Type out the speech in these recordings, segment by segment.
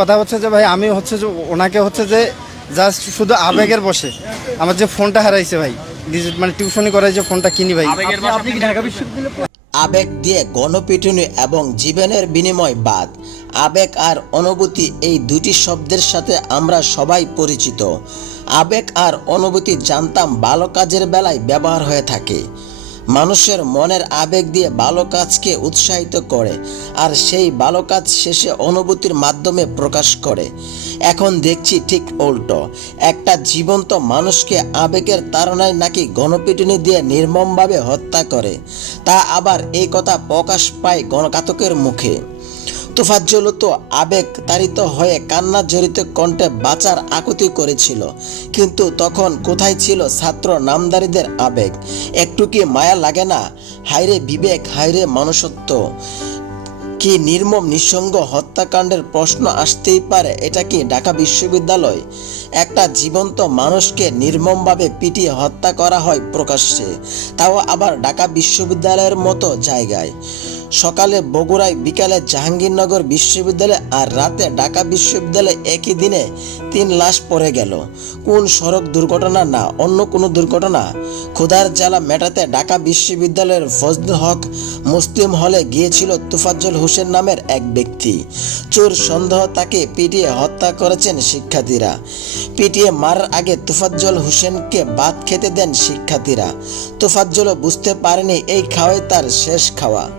কথা হচ্ছে যে ভাই আমি হচ্ছে যে ওনাকে হচ্ছে যে জাস্ট শুধু আবেগের বসে। আমার যে ফোনটা হারাইছে ভাই মানে টিউশনি করাই যে ফোনটা কিনি ভাই। আবেগ দিয়ে গণপিটুনি এবং জীবনের বিনিময় বাদ। আবেগ আর অনুভূতি এই দুটি শব্দের সাথে আমরা সবাই পরিচিত। আবেগ আর অনুভূতি জানতাম ভালো কাজের বেলায় ব্যবহার হয়ে থাকে। মানুষের মনের আবেগ দিয়ে ভালো কাজকে উৎসাহিত করে আর সেই ভালো কাজ শেষে অনুভূতির মাধ্যমে প্রকাশ করে। এখন দেখছি ঠিক উল্টো। একটা জীবন্ত মানুষকে আবেগের তারণায় নাকি গণপিটুনি দিয়ে নির্মমভাবে হত্যা করে। তা আবার এই কথা প্রকাশ পায় গণকাতকের মুখে। তোফাজ্জল তো আবেগ তাড়িত হয়ে কান্না জড়িত কণ্ঠে বাঁচার আকুতি করেছিল। কিন্তু তখন কোথায় ছিল ছাত্র নামদারিদের আবেগ? একটু কি মায়া লাগে না? হাইরে বিবেক হাইরে মানুষত্ব কি নির্মম, নিঃসঙ্গ হত্যাকাণ্ডের প্রশ্ন আসতেই পারে, এটা কি ঢাকা বিশ্ববিদ্যালয়? একটা জীবন্ত মানুষকে নির্মমভাবে পিটিয়ে হত্যা করা হয় প্রকাশ্যে, তাও আবার ঢাকা বিশ্ববিদ্যালয়ের মতো জায়গায়। সকালে বগুড়ায়, বিকালে জাহাঙ্গীরনগর বিশ্ববিদ্যালয় আর রাতে ঢাকা বিশ্ববিদ্যালয়ে একই দিনে তিন লাশ পড়ে গেল। কোন সড়ক দুর্ঘটনা না অন্য কোনো দুর্ঘটনা? ক্ষুধার জ্বালা মেটাতে ঢাকা বিশ্ববিদ্যালয়ের ফজলুল হক মুসলিম হলে গিয়েছিল তুফাজ্জল হোসেন নামের এক ব্যক্তি। চোর সন্দেহ তাকে পিটিয়ে হত্যা করেছেন শিক্ষার্থীরা। পিটিয়ে মারার আগে তুফাজ্জল হোসেনকে বাদ খেতে দেন শিক্ষার্থীরা। তুফাজ্জলও বুঝতে পারেনি এই খাওয়াই তার শেষ খাওয়া।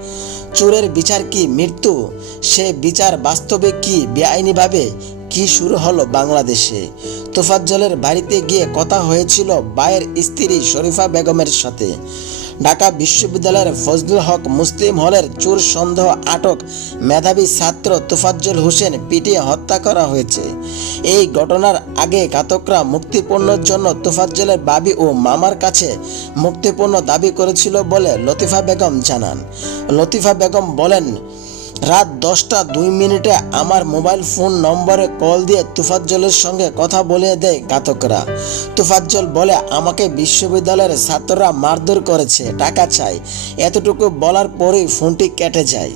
চোরের বিচার কি মৃত্যু? সে বিচার বাস্তবে কি বেআইনিভাবে? কি শুরু হলো বাংলাদেশে? তোফাজ্জলের বাড়িতে গিয়ে কথা হয়েছিল বায়ের স্ত্রী শরীফা বেগমের সাথে। ঢাকা বিশ্ববিদ্যালয়ের ফজলুল হক মুসলিম হলের চোর সন্দেহ আটক মেধাবী ছাত্র তোফাজ্জল হোসেন পিটিয়ে হত্যা করা হয়েছে। এই ঘটনার আগে ঘাতকরা মুক্তিপণ্যের জন্য তোফাজ্জলের বাবি ও মামার কাছে মুক্তিপণ্য দাবি করেছিল বলে লতিফা বেগম জানান। লতিফা বেগম বলেন রাত দশটা দুই মিনিটে আমার মোবাইল ফোন নম্বরে কল দিয়ে তুফাজ্জলের সঙ্গে কথা বলে দেয় ঘাতকরা। তুফাজ্জল বলে, আমাকে বিশ্ববিদ্যালয়ের ছাত্ররা মারধর করেছে, টাকা চাই। এতটুকু বলার পরেই ফোনটি কেটে যায়।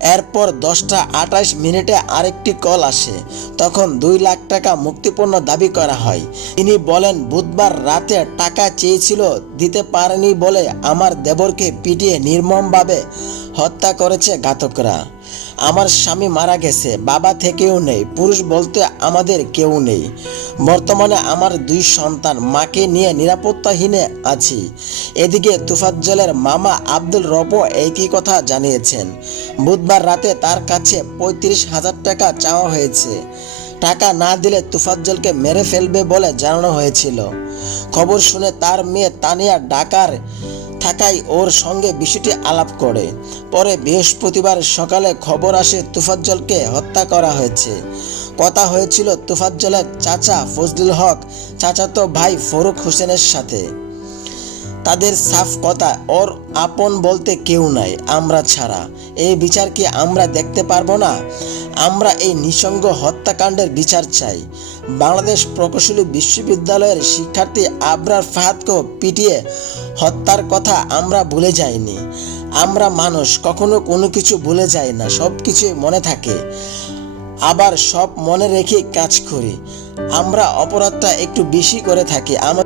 এরপর দশটা আঠাশ মিনিটে আরেকটি কল আসে। তখন দুই লাখ টাকা মুক্তিপণ্য দাবি করা হয়। তিনি বলেন, বুধবার রাতে টাকা চেয়েছিল, দিতে পারেনি বলে আমার দেবরকে পিটিয়ে নির্মমভাবে হত্যা করেছে ঘাতকরা। আমার স্বামী মারা গেছে, বাবা থেকেও নেই, পুরুষ বলতে আমাদের কেউ নেই। বর্তমানে আমার দুই সন্তান, মাকে নিয়ে নিরাপত্তাহীনে আছি। এদিকে তুফাজ্জলের মামা আব্দুল রব একই কথা জানিয়েছেন। বুধবার রাতে তার কাছে পঁয়ত্রিশ হাজার টাকা চাওয়া হয়েছে। টাকা না দিলে তুফাজ্জলকে মেরে ফেলবে বলে জানানো হয়েছিল। খবর শুনে তার মেয়ে তানিয়া ডাকার থাকায় ওর সঙ্গে বিষয়টি আলাপ করে। পরে বৃহস্পতিবার সকালে খবর আসে তুফাজ্জলকে হত্যা করা হয়েছে। কথা হয়েছিল তুফাজ্জলের চাচা ফজলুল হক, চাচাতো ভাই ফরুক হোসেনের সাথে। তাদের সাফ কথা, ওর আপন বলতে কেউ নাই, আমরা ছাড়া। এই বিচার কি আমরা দেখতে পারব না? আমরা এই নিঃসঙ্গ হত্যাকাণ্ডের বিচার চাই। বাংলাদেশ প্রকৌশলী বিশ্ববিদ্যালয়ের শিক্ষার্থী আবরার ফাহাদকে পিটিয়ে হত্যার কথা আমরা ভুলে যাইনি। আমরা মানুষ, কখনো কোনো কিছু ভুলে যাই না, সব কিছুই মনে থাকে। আবার সব মনে রেখে কাজ করি। আমরা অপরাধটা একটু বেশি করে থাকি। আমরা